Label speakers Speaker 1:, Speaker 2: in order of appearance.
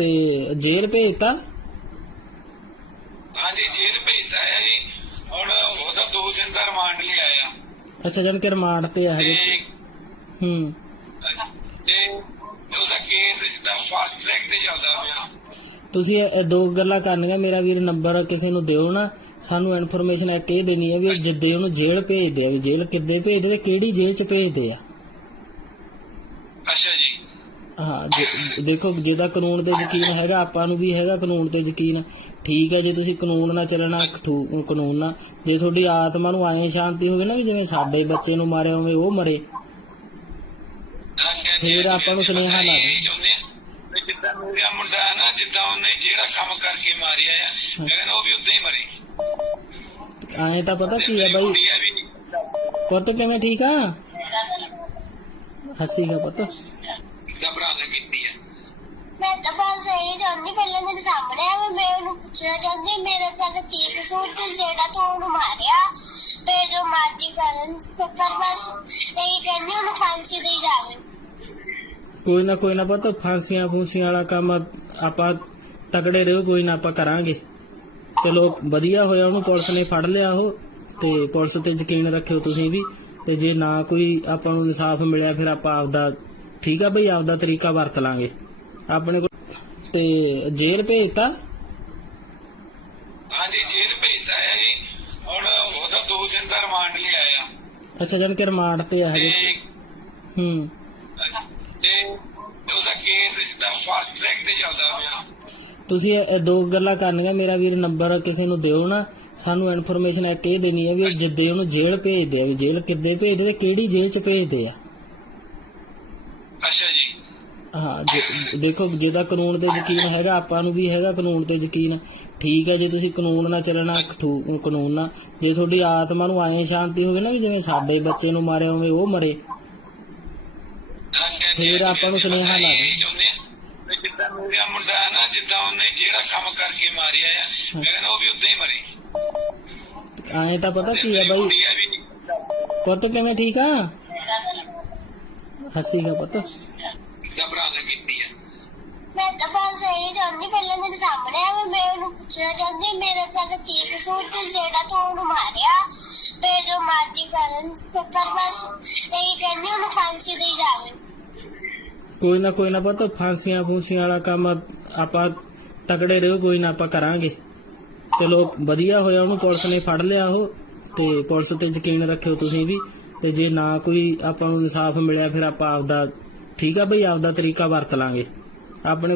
Speaker 1: ਤੇ ਜੇਲ੍ਹ ਭੇਜਤਾ?
Speaker 2: ਹਾਂਜੀ ਜੇਲ੍ਹ ਭੇਜਤਾ ਹੈ ਜੀ। ਹੁਣ ਉਹਦਾ 2 ਦਿਨ ਦਾ ਰਿਮਾਂਡ ਲਿਆ ਆ
Speaker 1: ਅੱਛਾ ਜਨ ਕਿ ਰਿਮਾਂਡ ਤੇ ਆ ਹਜੇ। ਹੂੰ।
Speaker 2: ਤੇ ਉਹਦਾ ਕੇਸ ਜਿੱਦਾਂ ਫਾਸਟ ਟਰੈਕ ਤੇ ਚੱਲਦਾ ਪਿਆ।
Speaker 1: ਤੁਸੀਂ ਦੋ ਗੱਲਾਂ ਕਰਨੀਆਂ ਮੇਰਾ ਵੀਰ ਨੰਬਰ ਕਿਸੇ ਨੂੰ ਦਿਓ ਨਾ। ਸਾਨੂੰ ਇਨਫੋਰਮੇਸ਼ਨ ਇਹ ਦੇਣੀ ਹੈ ਵੀ ਜਿੱਦੇ ਉਹਨੂੰ ਜੇਲ੍ਹ ਭੇਜਦੇ ਆ ਵੀ ਜੇਲ੍ਹ ਕਿੱਦੇ ਭੇਜਦੇ ਤੇ ਕਿਹੜੀ ਜੇਲ੍ਹ 'ਚ ਭੇਜਦੇ ਆ। ਹਾਂ ਦੇਖੋ ਜਿਹਦਾ ਕਾਨੂੰਨ ਤੇ ਯਕੀਨ ਹੈਗਾ ਆਪਾਂ ਨੂੰ ਵੀ ਹੈਗਾ ਕਾਨੂੰਨ ਤੇ ਯਕੀਨ। ਠੀਕ ਹੈ ਜੇ ਤੁਸੀਂ ਕਾਨੂੰਨ ਨਾਲ ਚੱਲਣਾ ਕਾਨੂੰਨ ਨਾਲ। ਜੇ ਤੁਹਾਡੀ ਆਤਮਾ ਨੂੰ ਆਏ ਸ਼ਾਂਤੀ ਹੋਵੇ ਨਾ ਵੀ ਜਿਵੇਂ ਸਾਡੇ ਬੱਚੇ ਨੂੰ ਮਾਰਿਆ ਉਵੇਂ ਉਹ ਮਰੇ। ਫਿਰ ਆਪਾਂ ਨੂੰ ਸੁਨੇਹਾ ਲਾ
Speaker 2: ਜਿੱਦਾਂ ਮੇਰਾ ਮੁੰਡਾ ਹੈ ਨਾ ਜਿੱਦਾਂ ਉਹਨੇ ਜਿਹੜਾ ਕੰਮ ਕਰਕੇ ਮਾਰਿਆ ਆ ਮੈਂ ਕਹਿੰਦਾ ਉਹ ਵੀ ਉਦਾਂ ਹੀ ਮਰੇ।
Speaker 1: ਆਏ ਤਾਂ ਪਤਾ ਕੀ ਹੈ
Speaker 2: ਮੇਰੀ
Speaker 1: ਬਾਈ? ਪੁੱਤ ਕਿਵੇਂ ਠੀਕ ਆ? ਹੱਸੀਗਾ ਪੁੱਤ
Speaker 2: ਘਬਰਾ ਨਾ ਕੀਤੀ ਆ
Speaker 3: ਮੈਂ ਤਾਂ ਬਸ ਇਹ ਚਾਹੁੰਦੀ ਪਹਿਲਾਂ ਮੇਰੇ ਸਾਹਮਣੇ ਆ ਮੈਂ ਉਹਨੂੰ ਪੁੱਛਣਾ ਚਾਹੁੰਦੀ, ਮੇਰੇ ਨਾਲ ਕੀ ਕਸੂਰ ਤੇ ਜਿਹੜਾ ਤੂੰ ਉਹਨੂੰ ਮਾਰਿਆ, ਤੇ ਜੋ ਮਰਜ਼ੀ ਕਰਨ, ਪਰ ਬਸ ਇਹ ਕਹਿੰਦੀ, ਉਹਨੂੰ ਫਾਂਸੀ ਦੇਈ ਜਾਵੇ।
Speaker 1: ਕੋਈ ਨਾ ਕੋਈ ਨਾ ਪੁੱਤ, ਫਾਂਸੀਆਂ ਫੂਸੀਆਂ ਵਾਲਾ ਕੰਮ ਆਪਾਂ ਤਕੜੇ ਰਹੋ, ਕੋਈ ਨਾ ਆਪਾਂ ਕਰਾਂਗੇ। ਚਲੋ, ਵਧੀਆ ਹੋਇਆ ਉਹਨੂੰ, ਪੁਲਿਸ ਨੇ ਫੜ ਲਿਆ ਉਹ, ਤੇ ਪੁਲਿਸ ਤੇ ਯਕੀਨ ਰੱਖਿਓ ਤੁਸੀਂ ਵੀ, ਤੇ ਜੇ ਨਾ ਕੋਈ ਆਪਾਂ ਨੂੰ ਇਨਸਾਫ ਮਿਲਿਆ, ਫਿਰ ਆਪਾਂ ਆਪਦਾ ਠੀਕ ਆ ਬਈ, ਆਪਦਾ ਤਰੀਕਾ ਵਰਤ ਲਾਂਗੇ। ਆਪਣੇ ਕੋਲ ਤੇ ਜੇਲ੍ਹ ਭੇਜਤਾ?
Speaker 2: ਹਾਂਜੀ ਜੇਲ੍ਹ ਭੇਜਤਾ ਹੈ ਜੀ। ਹੁਣ ਉਹਦਾ 2 ਦਿਨ ਦਾ ਰਿਮਾਂਡ ਲਿਆ ਆ।
Speaker 1: ਅੱਛਾ ਜਨ ਕਿ ਰਿਮਾਂਡ ਤੇ ਆ ਹਜੇ
Speaker 2: ਤੇ
Speaker 1: ਹੂੰ।
Speaker 2: ਤੇ ਉਹਦਾ ਕੇਸ ਜਿੱਦਾਂ ਫਾਸਟ ਟਰੈਕ ਤੇ ਚੱਲਦਾ ਪਿਆ।
Speaker 1: ਤੁਸੀਂ ਇਹ- ਦੋ ਗੱਲਾਂ ਕਰਨੀਆਂ ਮੇਰਾ ਵੀਰ ਨੰਬਰ ਕਿਸੇ ਨੂੰ ਦਿਓ ਨਾ। ਸਾਨੂੰ ਇਨਫੋਰਮੇਸ਼ਨ ਇੱਕ ਇਹ ਦੇਣੀ ਹੈ ਵੀ ਜਿੱਦੇ ਉਹਨੂੰ ਜੇਲ੍ਹ ਭੇਜਦੇ ਆ ਵੀ ਜੇਲ੍ਹ ਕਿੱਦੇ ਭੇਜਦੇ ਤੇ ਕਿਹੜੀ ਜੇਲ੍ਹ 'ਚ ਭੇਜਦੇ ਆ?
Speaker 2: ਅੱਛਾ
Speaker 1: ਹਾਂ ਜੇ- ਦੇਖੋ ਜਿਹਦਾ ਕਾਨੂੰਨ ਤੇ ਯਕੀਨ ਹੈਗਾ ਆਪਾਂ ਨੂੰ ਵੀ ਹੈਗਾ ਕਾਨੂੰਨ ਤੇ ਯਕੀਨ। ਠੀਕ ਹੈ ਜੇ ਤੁਸੀਂ ਕਾਨੂੰਨ ਨਾਲ ਚੱਲਣਾ ਠੂ- ਕਾਨੂੰਨ ਨਾਲ ਜੇ ਤੁਹਾਡੀ ਆਤਮਾ ਨੂੰ ਆਏ ਸ਼ਾਂਤੀ ਹੋਵੇ ਨਾ ਵੀ ਜਿਵੇਂ ਸਾਡੇ ਬੱਚੇ ਨੂੰ ਮਾਰਿਆ ਉਵੇਂ ਉਹ ਮਰੇ। ਫਿਰ ਆਪਾਂ ਨੂੰ ਸੁਨੇਹਾ ਲਾ
Speaker 2: ਜਿੱਦਾਂ। ਮੇਰਾ ਮੁੰਡਾ ਹੈ ਨਾ ਜਿੱਦਾਂ ਉਹਨੇ ਜਿਹੜਾ ਕੰਮ ਕਰਕੇ ਮਾਰਿਆ ਆ ਮੈਂ ਕਹਿੰਦਾ ਉਹ ਵੀ ਉਦਾਂ ਹੀ ਮਰੇ।
Speaker 1: ਆਏ ਤਾਂ ਪਤਾ ਕੀ ਬਾਈ?
Speaker 2: ਆ ਵੀ
Speaker 1: ਪੁੱਤ ਕਿਵੇਂ ਠੀਕ ਆ? ਹੱਸੀਗਾ ਪੁੱਤ।
Speaker 2: ਕੀਤੀ ਆ?
Speaker 3: ਮੈਂ ਤਾਂ ਬਸ ਇਹ ਚਾਹੁੰਦੀ ਪਹਿਲਾਂ ਮੇਰੇ ਸਾਹਮਣੇ ਆ ਮੈਂ ਉਹਨੂੰ ਪੁੱਛਣਾ ਚਾਹੁੰਦੀ ਮੇਰੇ ਨਾਲ ਕੀ ਕਸੂਰ ਤੇ ਜਿਹੜਾ ਤੂੰ ਉਹਨੂੰ ਮਾਰਿਆ ਤੇ ਜੋ ਮਰਜ਼ੀ ਕਰਨ ਪਰ ਬਸ ਇਹ ਕਹਿੰਦੀ ਉਹਨੂੰ ਫਾਂਸੀ ਦੇਈ ਜਾਵੇ।
Speaker 1: ਕੋਈ ਨਾ ਕੋਈ ਨਾ ਪੁੱਤ ਫਾਂਸੀਆਂ ਫੂਸੀਆਂ ਵਾਲਾ ਕੰਮ ਆਪਾਂ ਤਕੜੇ ਰਹੋ ਕੋਈ ਨਾ ਆਪਾਂ ਕਰਾਂਗੇ। ਚਲੋ ਵਧੀਆ ਹੋਇਆ ਉਹਨੂੰ ਪੁਲਿਸ ਨੇ ਫੜ ਲਿਆ ਉਹ ਤੇ ਪੁਲਿਸ ਤੇ ਯਕੀਨ ਰੱਖਿਓ ਤੁਸੀਂ ਵੀ ਤੇ ਜੇ ਨਾ ਕੋਈ ਆਪਾਂ ਨੂੰ ਇਨਸਾਫ ਮਿਲਿਆ ਫਿਰ ਆਪਾਂ ਆਪਦਾ ਠੀਕ ਆ ਬਈ ਆਪਦਾ ਤਰੀਕਾ ਵਰਤ ਲਾਂਗੇ। ਆਪਣੇ